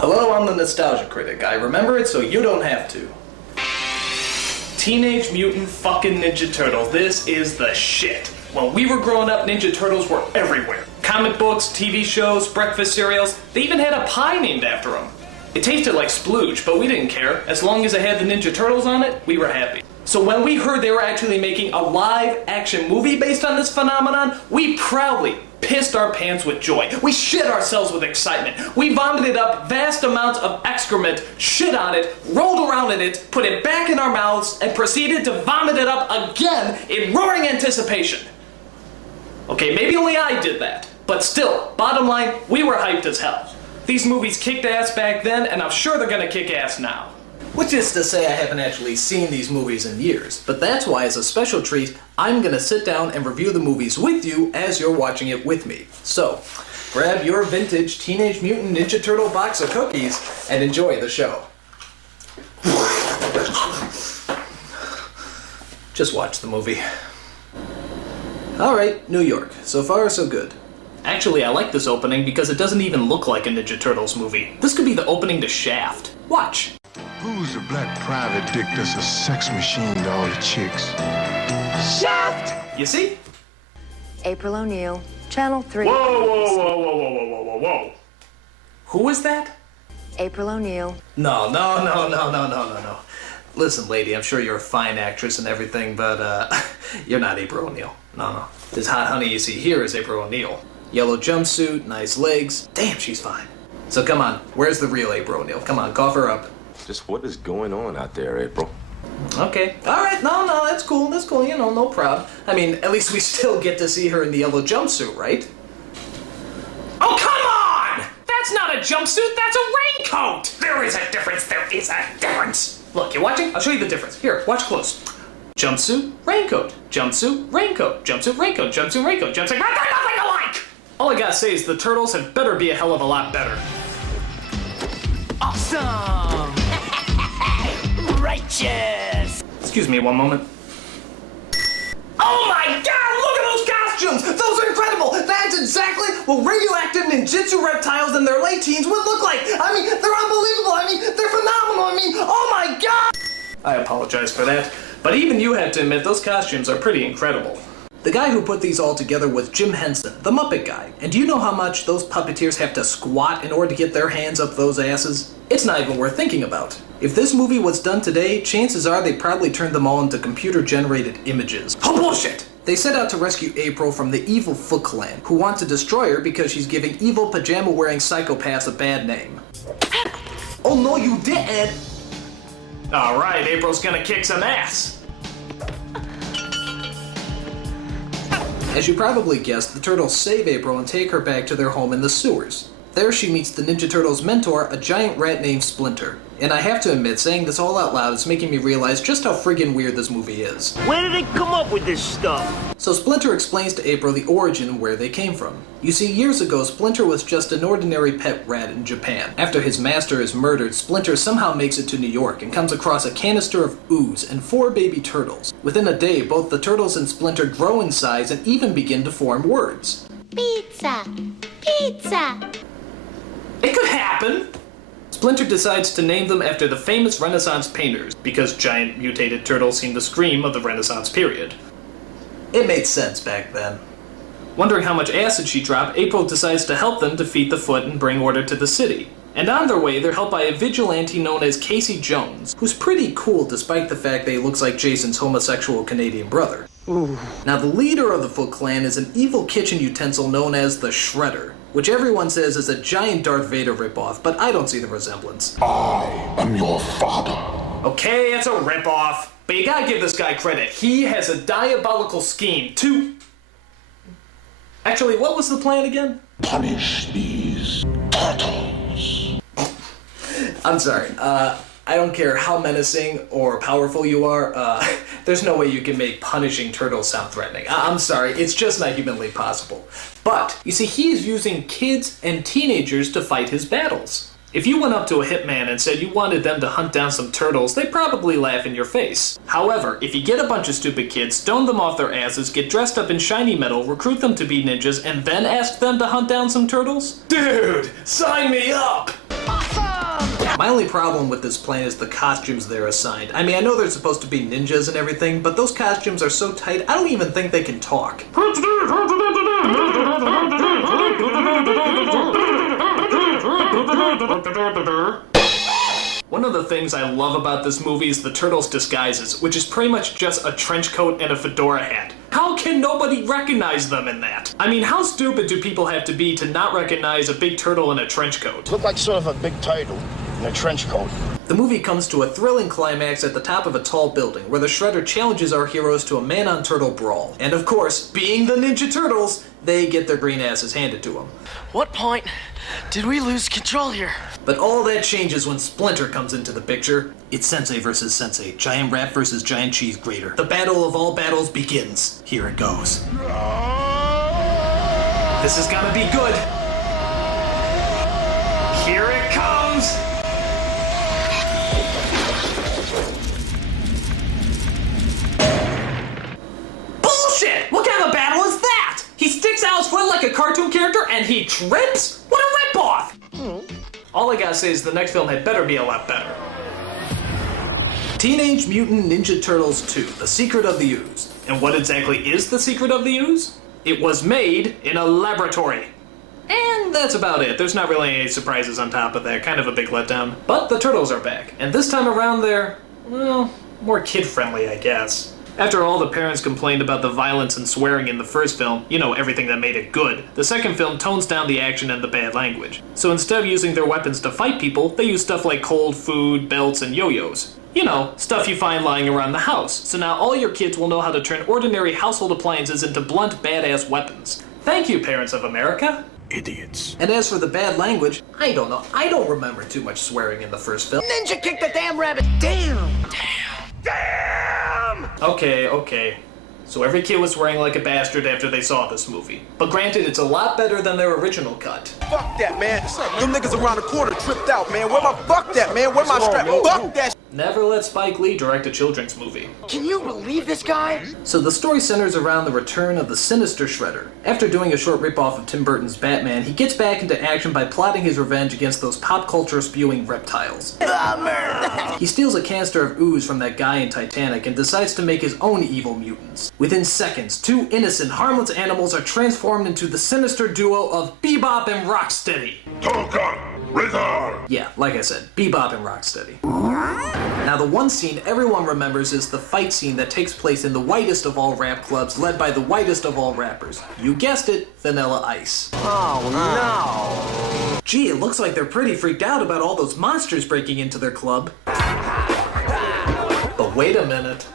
Hello, I'm the Nostalgia Critic. I remember it so you don't have to. Teenage Mutant fucking Ninja Turtles. This is the shit. When we were growing up, Ninja Turtles were everywhere. Comic books, TV shows, breakfast cereals. They even had a pie named after them. It tasted like splooge, but we didn't care. As long as it had the Ninja Turtles on it, we were happy. So when we heard they were actually making a live-action movie based on this phenomenon, we proudly pissed our pants with joy. We shit ourselves with excitement. We vomited up vast amounts of excrement, shit on it, rolled around in it, put it back in our mouths, and proceeded to vomit it up again in roaring anticipation. Okay, maybe only I did that, but still, bottom line, we were hyped as hell. These movies kicked ass back then, and I'm sure they're gonna kick ass now. Which is to say I haven't actually seen these movies in years, but that's why as a special treat, I'm gonna sit down and review the movies with you as you're watching it with me. So, grab your vintage Teenage Mutant Ninja Turtle box of cookies and enjoy the show. Just watch the movie. Alright, New York. So far, so good. Actually, I like this opening because it doesn't even look like a Ninja Turtles movie. This could be the opening to Shaft. Watch. Who's the black private dick that's a sex machine to all the chicks? Shaft! You see? April O'Neil, Channel 3. Whoa, whoa, whoa, whoa, whoa, whoa, whoa, whoa, whoa. Who is that? April O'Neil. No. Listen, lady, I'm sure you're a fine actress and everything, but, you're not April O'Neil. No. This hot honey you see here is April O'Neil. Yellow jumpsuit, nice legs. Damn, she's fine. So come on, where's the real April O'Neil? Come on, cough her up. Just what is going on out there, April? Okay. Alright, no, that's cool, you know, no problem. I mean, at least we still get to see her in the yellow jumpsuit, right? Oh, come on! That's not a jumpsuit, that's a raincoat! There is a difference. Look, you watching? I'll show you the difference. Here, watch close. Jumpsuit, raincoat. Jumpsuit, raincoat. Jumpsuit, raincoat. Jumpsuit, raincoat. Jumpsuit, raincoat. Nothing alike! All I gotta say is the turtles had better be a hell of a lot better. Awesome! Righteous! Excuse me one moment. Oh my god, look at those costumes! Those are incredible! That's exactly what radioactive ninjutsu reptiles in their late teens would look like! I mean, they're unbelievable! I mean, they're phenomenal! I mean, oh my god! I apologize for that, but even you have to admit those costumes are pretty incredible. The guy who put these all together was Jim Henson, the Muppet guy. And do you know how much those puppeteers have to squat in order to get their hands up those asses? It's not even worth thinking about. If this movie was done today, chances are they probably turned them all into computer-generated images. Oh, bullshit! They set out to rescue April from the evil Foot Clan, who want to destroy her because she's giving evil pajama-wearing psychopaths a bad name. Oh no, you didn't! Alright, April's gonna kick some ass! As you probably guessed, the turtles save April and take her back to their home in the sewers. There she meets the Ninja Turtles' mentor, a giant rat named Splinter. And I have to admit, saying this all out loud is making me realize just how friggin' weird this movie is. Where did they come up with this stuff? So Splinter explains to April the origin and where they came from. You see, years ago, Splinter was just an ordinary pet rat in Japan. After his master is murdered, Splinter somehow makes it to New York and comes across a canister of ooze and 4 baby turtles. Within a day, both the turtles and Splinter grow in size and even begin to form words. Pizza! Pizza! It could happen! Splinter decides to name them after the famous Renaissance painters, because giant mutated turtles seem to scream of the Renaissance period. It made sense back then. Wondering how much acid she dropped, April decides to help them defeat the Foot and bring order to the city. And on their way, they're helped by a vigilante known as Casey Jones, who's pretty cool despite the fact that he looks like Jason's homosexual Canadian brother. Ooh. Now, the leader of the Foot Clan is an evil kitchen utensil known as the Shredder, which everyone says is a giant Darth Vader ripoff, but I don't see the resemblance. I am your father. Okay, it's a ripoff, but you gotta give this guy credit. He has a diabolical scheme to... Actually, what was the plan again? Punish these turtles. I'm sorry, I don't care how menacing or powerful you are, there's no way you can make punishing turtles sound threatening. I'm sorry, it's just not humanly possible. But, you see, he is using kids and teenagers to fight his battles. If you went up to a hitman and said you wanted them to hunt down some turtles, they'd probably laugh in your face. However, if you get a bunch of stupid kids, stone them off their asses, get dressed up in shiny metal, recruit them to be ninjas, and then ask them to hunt down some turtles? Dude, sign me up! Awesome! My only problem with this plane is the costumes they're assigned. I mean, I know they're supposed to be ninjas and everything, but those costumes are so tight, I don't even think they can talk. One of the things I love about this movie is the turtles' disguises, which is pretty much just a trench coat and a fedora hat. How can nobody recognize them in that? I mean, how stupid do people have to be to not recognize a big turtle in a trench coat? Look like sort of a big turtle in a trench coat. The movie comes to a thrilling climax at the top of a tall building, where the Shredder challenges our heroes to a man-on-turtle brawl. And of course, being the Ninja Turtles, they get their green asses handed to them. What point did we lose control here? But all that changes when Splinter comes into the picture. It's Sensei versus Sensei, giant rat versus giant cheese grater. The battle of all battles begins. Here it goes. This is gonna be good. Here it comes! Bullshit! What kind of a battle is that? He sticks out his foot like a cartoon character and he trips? What a ripoff! All I gotta say is the next film had better be a lot better. Teenage Mutant Ninja Turtles 2, The Secret of the Ooze. And what exactly is the secret of the ooze? It was made in a laboratory. And that's about it. There's not really any surprises on top of that. Kind of a big letdown. But the turtles are back. And this time around they're, well, more kid-friendly, I guess. After all the parents complained about the violence and swearing in the first film, you know, everything that made it good, the second film tones down the action and the bad language. So instead of using their weapons to fight people, they use stuff like cold food, belts, and yo-yos. You know, stuff you find lying around the house. So now all your kids will know how to turn ordinary household appliances into blunt, badass weapons. Thank you, parents of America. Idiots. And as for the bad language, I don't know. I don't remember too much swearing in the first film. Ninja kicked the damn rabbit! Damn! Okay. So every kid was swearing like a bastard after they saw this movie. But granted, it's a lot better than their original cut. Fuck that, man. Them niggas around the corner tripped out, man. Fuck that, man. Where my strap? Fuck that. Never let Spike Lee direct a children's movie. Can you believe this guy? So the story centers around the return of the sinister Shredder. After doing a short ripoff of Tim Burton's Batman, he gets back into action by plotting his revenge against those pop culture spewing reptiles. He steals a canister of ooze from that guy in Titanic and decides to make his own evil mutants. Within seconds, two innocent, harmless animals are transformed into the sinister duo of Bebop and Rocksteady. Yeah, like I said, Bebop and Rocksteady. Now the one scene everyone remembers is the fight scene that takes place in the whitest of all rap clubs led by the whitest of all rappers. You guessed it, Vanilla Ice. Oh no! Gee, it looks like they're pretty freaked out about all those monsters breaking into their club. But wait a minute.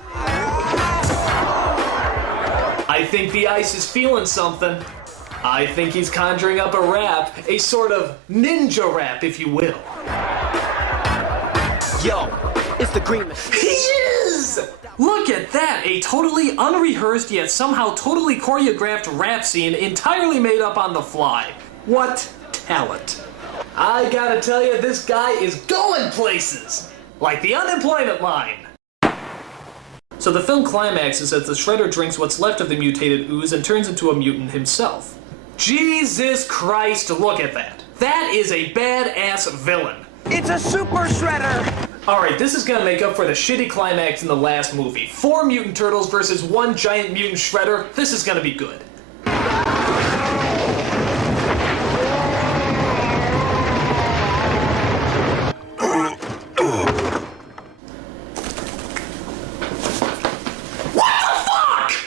I think the Ice is feeling something. I think he's conjuring up a rap, a sort of ninja rap, if you will. Yo, it's the Green Machine. He is! Look at that, a totally unrehearsed yet somehow totally choreographed rap scene entirely made up on the fly. What talent. I gotta tell you, this guy is going places. Like the unemployment line. So the film climaxes as the Shredder drinks what's left of the mutated ooze and turns into a mutant himself. Jesus Christ, look at that. That is a badass villain. It's a super shredder! Alright, this is gonna make up for the shitty climax in the last movie. 4 mutant turtles versus 1 giant mutant shredder. This is gonna be good.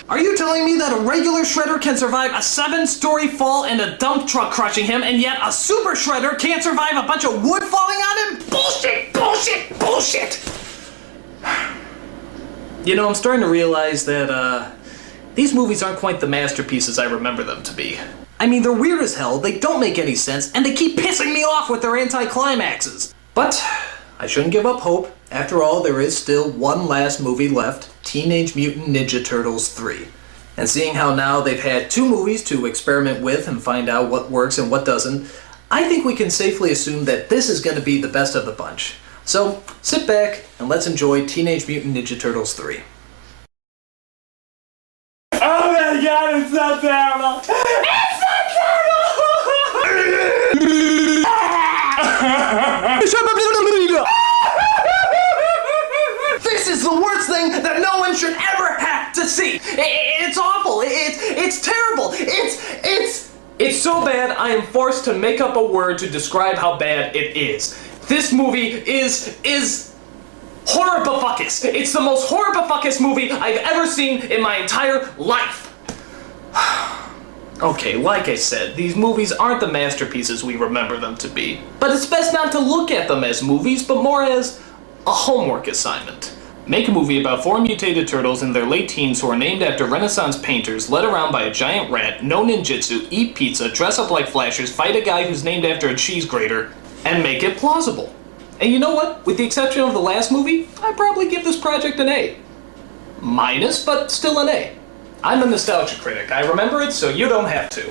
Are you telling me that a regular shredder can survive a 7-story fall and a dump truck crushing him, and yet a super shredder can't survive a bunch of wood falling on him? Bullshit! Bullshit! Bullshit! You know, I'm starting to realize that, these movies aren't quite the masterpieces I remember them to be. I mean, they're weird as hell, they don't make any sense, and they keep pissing me off with their anti-climaxes. But I shouldn't give up hope. After all, there is still one last movie left, Teenage Mutant Ninja Turtles 3. And seeing how now they've had 2 movies to experiment with and find out what works and what doesn't, I think we can safely assume that this is going to be the best of the bunch. So, sit back and let's enjoy Teenage Mutant Ninja Turtles 3. Oh my god, it's so terrible! It's so terrible! This is the worst thing that no one should ever have to see. It's awful. It's terrible. It's so bad I am forced to make up a word to describe how bad it is. This movie is horribifuckus. It's the most horribifuckus movie I've ever seen in my entire life. Okay, like I said, these movies aren't the masterpieces we remember them to be. But it's best not to look at them as movies, but more as a homework assignment. Make a movie about 4 mutated turtles in their late teens who are named after Renaissance painters, led around by a giant rat, know ninjutsu, eat pizza, dress up like flashers, fight a guy who's named after a cheese grater, and make it plausible. And you know what? With the exception of the last movie, I'd probably give this project an A. Minus, but still an A. I'm a nostalgia critic. I remember it, so you don't have to.